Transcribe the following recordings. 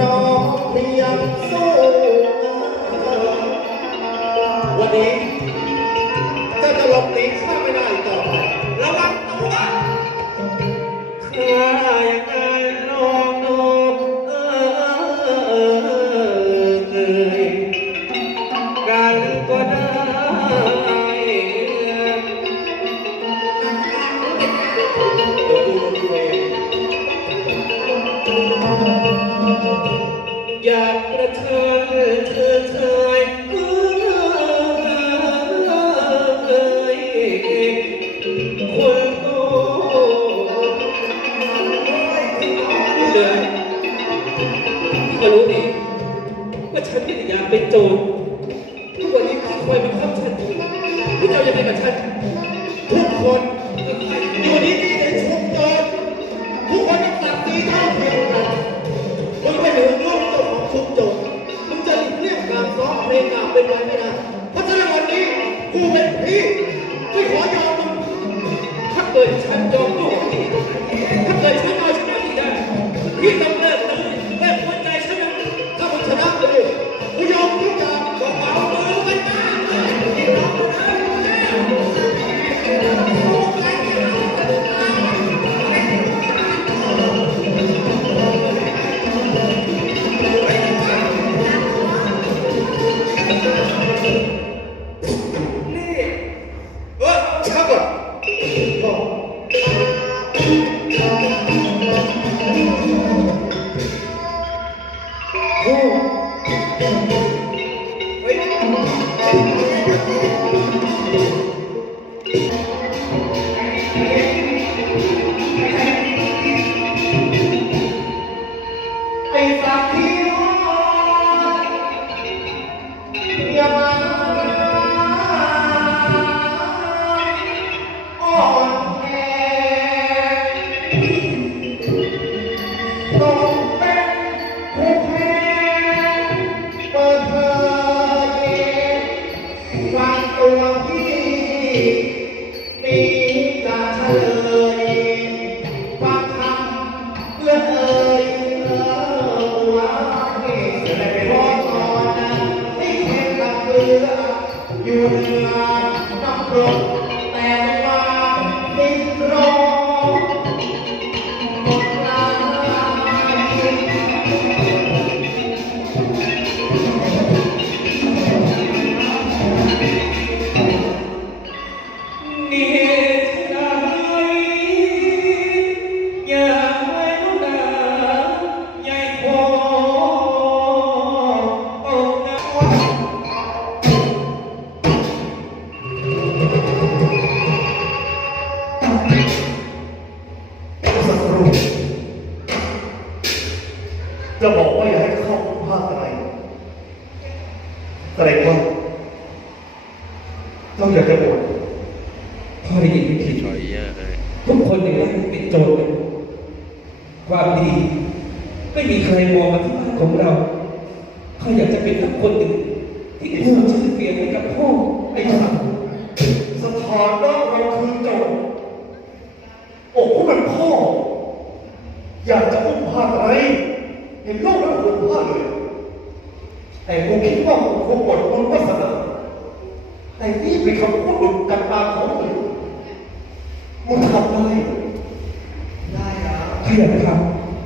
ร้องเรียงสู้ จะบอกว่าอย่าให้เข้าภาคอะไรแสดงว่าต้องอยากจะบวชพ่อได้ยินไม่ผิดถอยเยอะเลยทุกคนในบ้านเป็นโจรกันความดี ไม่มีใครมองมาที่บ้านของเราเขาอยากจะเป็นสักคนหนึ่งที่เพิ่มชื่อเสียงให้กับพ่อไอ้สัตว์สถานะเราคือโจรโอ้ผู้เป็นพ่อ อยากจะอุ้มพาอะไร เห็นโลกแล้วอุ้มพาเลยแต่กูคิดว่ากูคงหมดบุญวาสนาแต่นี่เป็นคำพูดหลุดจากปากของมึงมึงทำได้เหรอได้อะเขาอยากท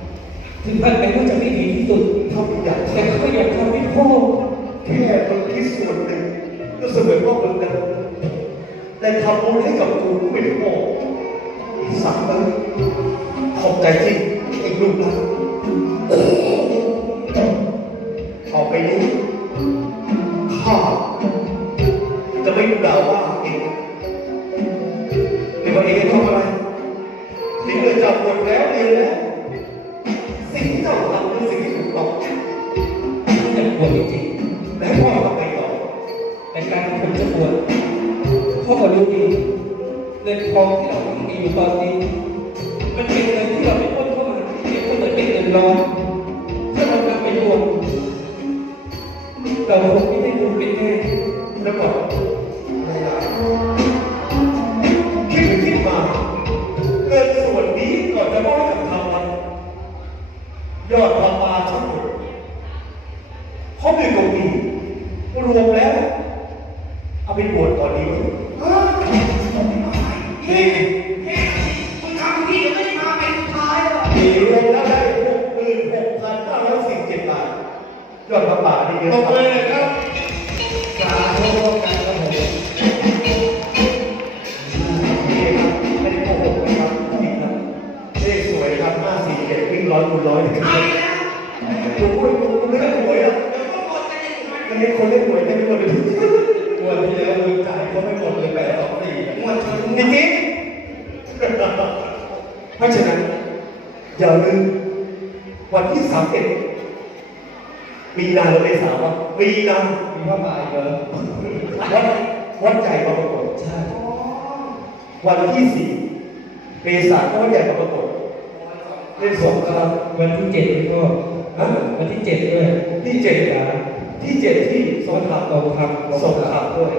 ำถึงมันแม้ว่าจะไม่ดีที่สุดถ้ามึงอยากแต่ทำเขาอยากทำให้พ่อแค่มึงคิดส่วนหนึ่งก็เสมือนว่ามึงนั้นได้ทำบุญให้กับกูไม่พออีกสักนั้นขอบใจจริงเองลูกนะ ต่อไปนี้ข้าจะไม่ด่าว่าเองไม่ว่าเองทำอะไรสิ่งที่จับบทแล้วเรียนแล้วสิ่งที่เจ้าทำเป็นสิ่งที่ถูกต้องเขาอยากบวชจริงและพ่อทำไงต่อแต่การที่ผมจะบวชพ่อก็รู้ดีเงินทองที่เรามีอยู่ตอนนี้มันเป็นเงินที่เราไม่พ้นเข้ามาเก็บก็เหมือนเป็นเงินร้อน ยอดประมาณทั้งหมดเขาเป็นกวีรวมแล้ว เอาไปบวชก่อนดีไหมเออเฮ้เฮ้มึงทำที่ไม่มาเป็นท้ายหรอกมีรวมแล้วได้หกหมื่นหกพันเก้าร้อยสี่สิบเจ็ดบาทยอดพระป่านี่เยอะตบมากเลยครับ อย่าลืมวันที่สามเอ็ดมีนาหรือเมษาวะมีนามีผ้าป่าอีกเหรอวัดวัดใหญ่บางประกงใช่ วันที่สี่เมษาก็วัดใหญ่บางประกงเล่นสงครามวันที่เจ็ดนี่ก็ฮะวันที่เจ็ดด้วย ที่เจ็ดนะที่เจ็ดที่สงครามตองคำสงครามด้วย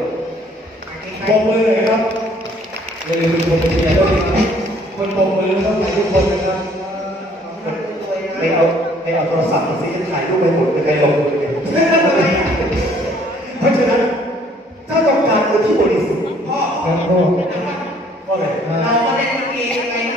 บอกมือเลยครับอย่าลืมเป็นคนเชียร์ด้วยนะครับคนปรบมือต้องถ่ายทุกคนนะครับ ไปเอาไปเอาโทรศัพท์มาสิถ่ายรูปไปหมดจะไปลงเลยเพราะฉะนั้นถ้าต้องการคนที่บริสุทธิ์พ่อครับพ่อก็เลยเราก็เล่นดนตรียังไงไม่รู้นะมึง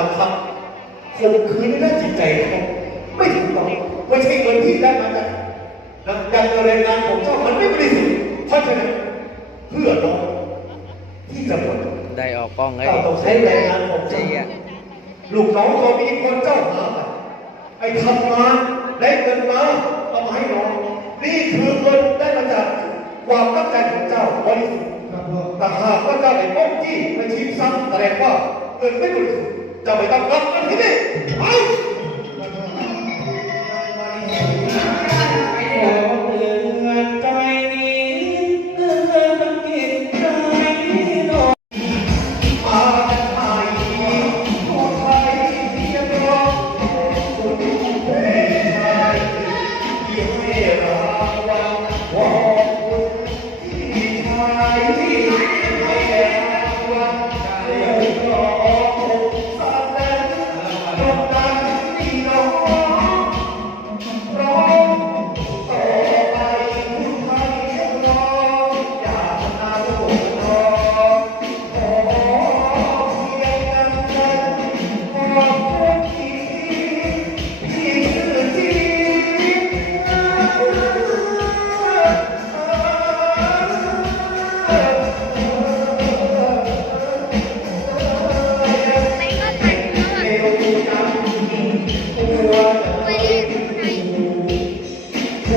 บังคับข่มขืนในด้านจิตใจเขาไม่ถูกต้องไม่ใช่เงินที่ได้มาจากนะการเรียนงานของเจ้ามันไม่บริสุทธิ์เพราะฉะนั้นเพื่อน้องที่จะหมดได้ออกกล้องไงเจ้าต้องใช้แรงงานของจริเจ้างอะลูกน้องตัวมีคนเจ้าหาไปไอ้ทำงานได้เงินมาเอามาให้น้องนี่คือเงินได้มาจากความตั้งใจของเจ้าบริสุทธิ์ครับพ่อแต่หากว่าเจ้าไปป้องจี้ไปชิงทรัพย์แสดงว่าเงินไม่บริสุทธิ์ เจ้าไ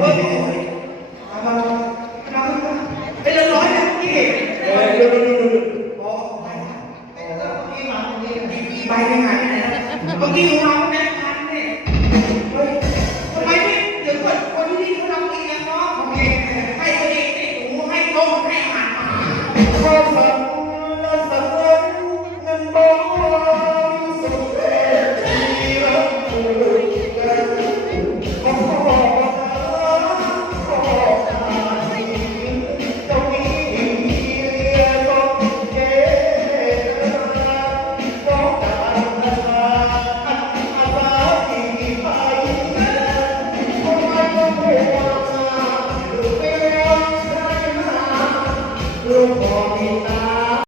ม